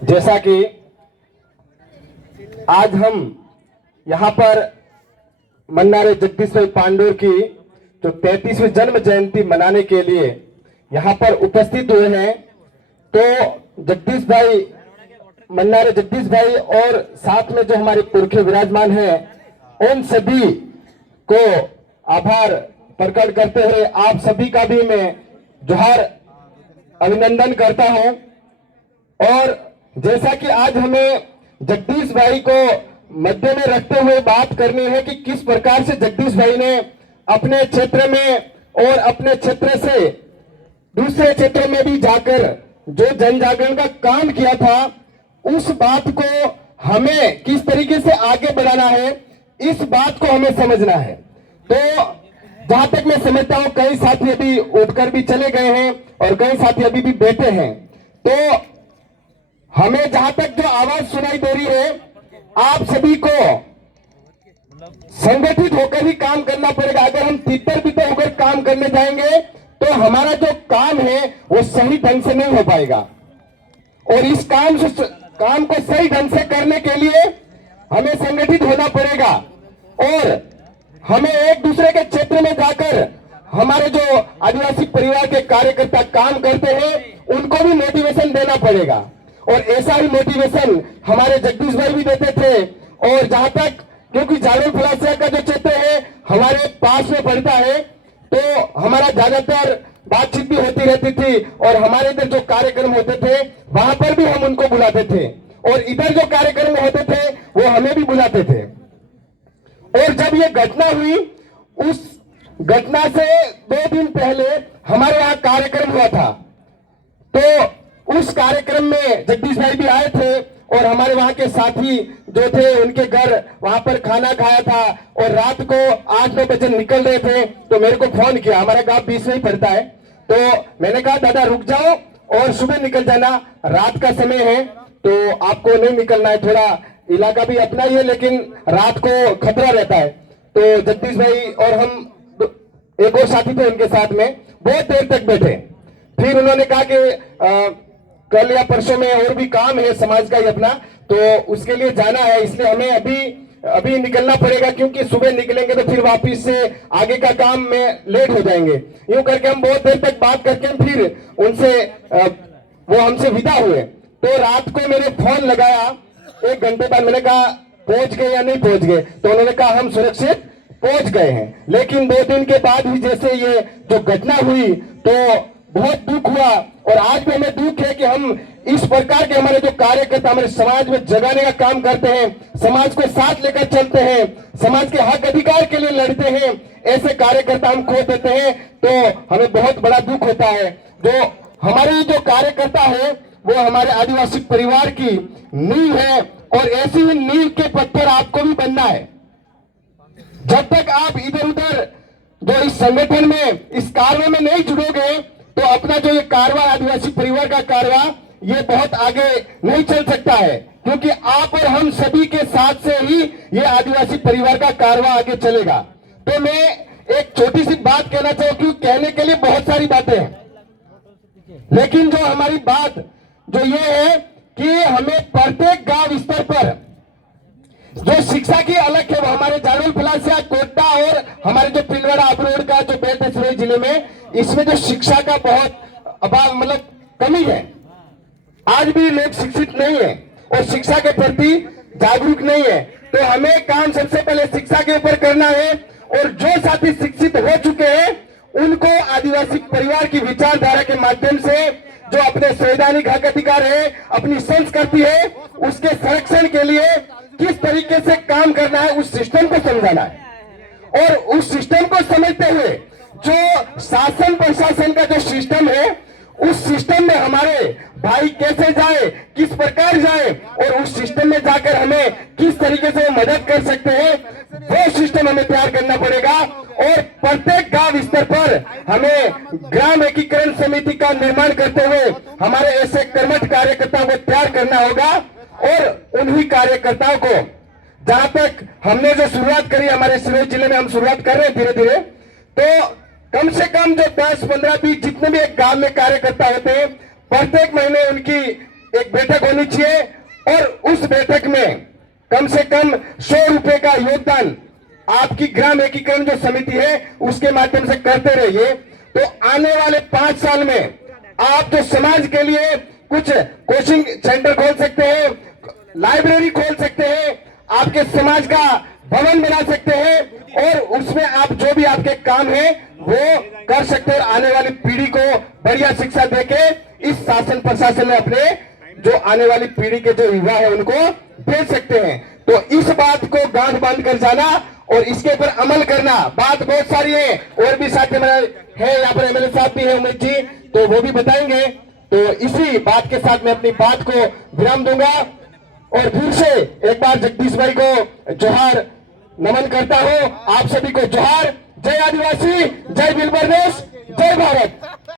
जैसा कि आज हम यहाँ पर मन्नारे जगदीश भाई पांडुर की जो 33वीं जन्म जयंती मनाने के लिए यहाँ पर उपस्थित हुए हैं, तो जगदीश भाई, मन्नारे जगदीश भाई और साथ में जो हमारे पुरखे विराजमान हैं, उन सभी को आभार प्रकट करते हुए आप सभी का भी मैं जोहार अभिनंदन करता हूं। और जैसा कि आज हमें जगदीश भाई को मध्य में रखते हुए बात करनी है कि किस प्रकार से जगदीश भाई ने अपने क्षेत्र में और अपने क्षेत्र से दूसरे क्षेत्रों में भी जाकर जो जन जागरण का काम किया था, उस बात को हमें किस तरीके से आगे बढ़ाना है, इस बात को हमें समझना है। तो जहां तक मैं समझता हूं, कई साथी अभी उठकर भी चले गए हैं और कई साथी अभी भी बैठे हैं, तो हमें जहां तक जो आवाज सुनाई दे रही है, आप सभी को संगठित होकर ही काम करना पड़ेगा। अगर हम तितर बितर होकर काम करने जाएंगे तो हमारा जो काम है वो सही ढंग से नहीं हो पाएगा। और इस काम को सही ढंग से करने के लिए हमें संगठित होना पड़ेगा और हमें एक दूसरे के क्षेत्र में जाकर हमारे जो आदिवासी परिवार के कार्यकर्ता काम करते हैं उनको भी मोटिवेशन देना पड़ेगा। और ऐसा ही मोटिवेशन हमारे जगदीश भाई भी देते थे। और जहां तक, क्योंकि जालौन फलासिया का जो क्षेत्र है हमारे पास में पड़ता है, तो हमारा ज्यादातर बातचीत भी होती रहती थी और हमारे इधर जो कार्यक्रम होते थे वहां पर भी हम उनको बुलाते थे और इधर जो कार्यक्रम होते थे वो हमें भी बुलाते थे। और जब ये घटना हुई, उस घटना से 2 दिन पहले हमारे यहाँ कार्यक्रम हुआ था, तो उस कार्यक्रम में जगदीश भाई भी आए थे और हमारे वहां के साथी जो थे उनके घर वहां पर खाना खाया था और रात को 8-9 बजे निकल रहे थे। तो मेरे को फोन किया, हमारा गांव बीच में ही पड़ता है, तो मैंने कहा दादा रुक जाओ और सुबह निकल जाना, रात का समय है तो आपको नहीं निकलना है, थोड़ा इलाका भी अपना ही है लेकिन रात को खतरा रहता है। तो जगदीश भाई और हम एक और साथी थे उनके साथ में बहुत देर तक बैठे। फिर उन्होंने कहा कि कल या परसों में और भी काम है समाज का ही अपना, तो उसके लिए जाना है, इसलिए हमें अभी निकलना पड़ेगा, क्योंकि सुबह निकलेंगे तो फिर वापिस से आगे का काम में लेट हो जाएंगे। यूं करके हम बहुत देर तक बात करके फिर उनसे वो हमसे विदा हुए। तो रात को मैंने फोन लगाया 1 घंटे बाद, मैंने कहा पहुंच गए या नहीं पहुंच गए, तो उन्होंने कहा हम सुरक्षित पहुंच गए हैं। लेकिन 2 दिन के बाद ही जैसे ये जो घटना हुई तो बहुत दुख हुआ। और आज भी हमें दुख है कि हम इस प्रकार के हमारे जो कार्यकर्ता हमारे समाज में जगाने का काम करते हैं, समाज को साथ लेकर चलते हैं, समाज के हक अधिकार के लिए लड़ते हैं, ऐसे कार्यकर्ता हम खो देते हैं तो हमें बहुत बड़ा दुख होता है। जो हमारे जो कार्यकर्ता है वो हमारे आदिवासी परिवार की नींव है और ऐसी ही नींव के पत्थर आपको भी बनना है। जब तक आप इधर उधर जो इस संगठन में, इस कार्य में नहीं जुड़ोगे तो अपना जो ये कारवा, आदिवासी परिवार का कारवा, ये बहुत आगे नहीं चल सकता है, क्योंकि आप और हम सभी के साथ से ही ये आदिवासी परिवार का कारवा आगे चलेगा। तो मैं एक छोटी सी बात कहना चाहूँ, कहने के लिए बहुत सारी बातें हैं, लेकिन जो हमारी बात जो ये है कि हमें प्रत्येक गांव स्तर पर जो शिक्षा की अलग है, वो हमारे जालौन फलासिया, कोटा और हमारे जो पिलवाड़ा अबरोड का जो बेल्ट है सिरोही जिले में, इसमें जो शिक्षा का बहुत अभाव, मतलब कमी है। आज भी लोग शिक्षित नहीं है और शिक्षा के प्रति जागरूक नहीं है। तो हमें काम सबसे पहले शिक्षा के ऊपर करना है और जो साथी शिक्षित हो चुके हैं उनको आदिवासी परिवार की विचारधारा के माध्यम से जो अपने संवैधानिक हक अधिकार है, अपनी संस्कृति है, उसके संरक्षण के लिए किस तरीके से काम करना है, उस सिस्टम को समझाना है। और उस सिस्टम को समझते हुए जो शासन प्रशासन का जो सिस्टम है, उस सिस्टम में हमारे भाई कैसे जाए, किस प्रकार जाए और उस सिस्टम में जाकर हमें किस तरीके से मदद कर सकते हैं, वो सिस्टम हमें तैयार करना पड़ेगा। और प्रत्येक गांव स्तर पर हमें ग्राम एकीकरण समिति का निर्माण करते हुए हमारे ऐसे कर्मठ कार्यकर्ताओं को तैयार करना होगा। और उन्हीं कार्यकर्ताओं को, जहां तक हमने जो शुरुआत करी हमारे सिरोही जिले में, हम शुरुआत कर रहे हैं धीरे धीरे, तो कम से कम जो 10, 15, 20 जितने भी एक गांव में कार्यकर्ता होते हैं, प्रत्येक महीने उनकी एक बैठक होनी चाहिए और उस बैठक में कम से कम 100 रुपए का योगदान आपकी ग्राम एकीकरण जो समिति है उसके माध्यम से करते रहिए। तो आने वाले 5 साल में आप जो समाज के लिए कुछ कोचिंग सेंटर खोल सकते हैं, लाइब्रेरी खोल सकते हैं, आपके समाज का भवन बना सकते हैं और उसमें आप जो भी आपके काम है वो कर सकते हैं। आने वाली पीढ़ी को बढ़िया शिक्षा देके इस शासन प्रशासन में अपने जो आने वाली पीढ़ी के जो युवा है उनको भेज सकते हैं। तो इस बात को गांठ बांध कर जाना और इसके ऊपर अमल करना। बात बहुत सारी है और भी साथी मेरे है, यहाँ पर एमएलए साहब भी है उमेश जी, तो वो भी बताएंगे। तो इसी बात के साथ मैं अपनी बात को विराम दूंगा और फिर से एक बार जगदीश भाई को जोहार नमन करता हूं। आप सभी को जोहार। जय आदिवासी, जय बिलबर्नेस, जय भारत।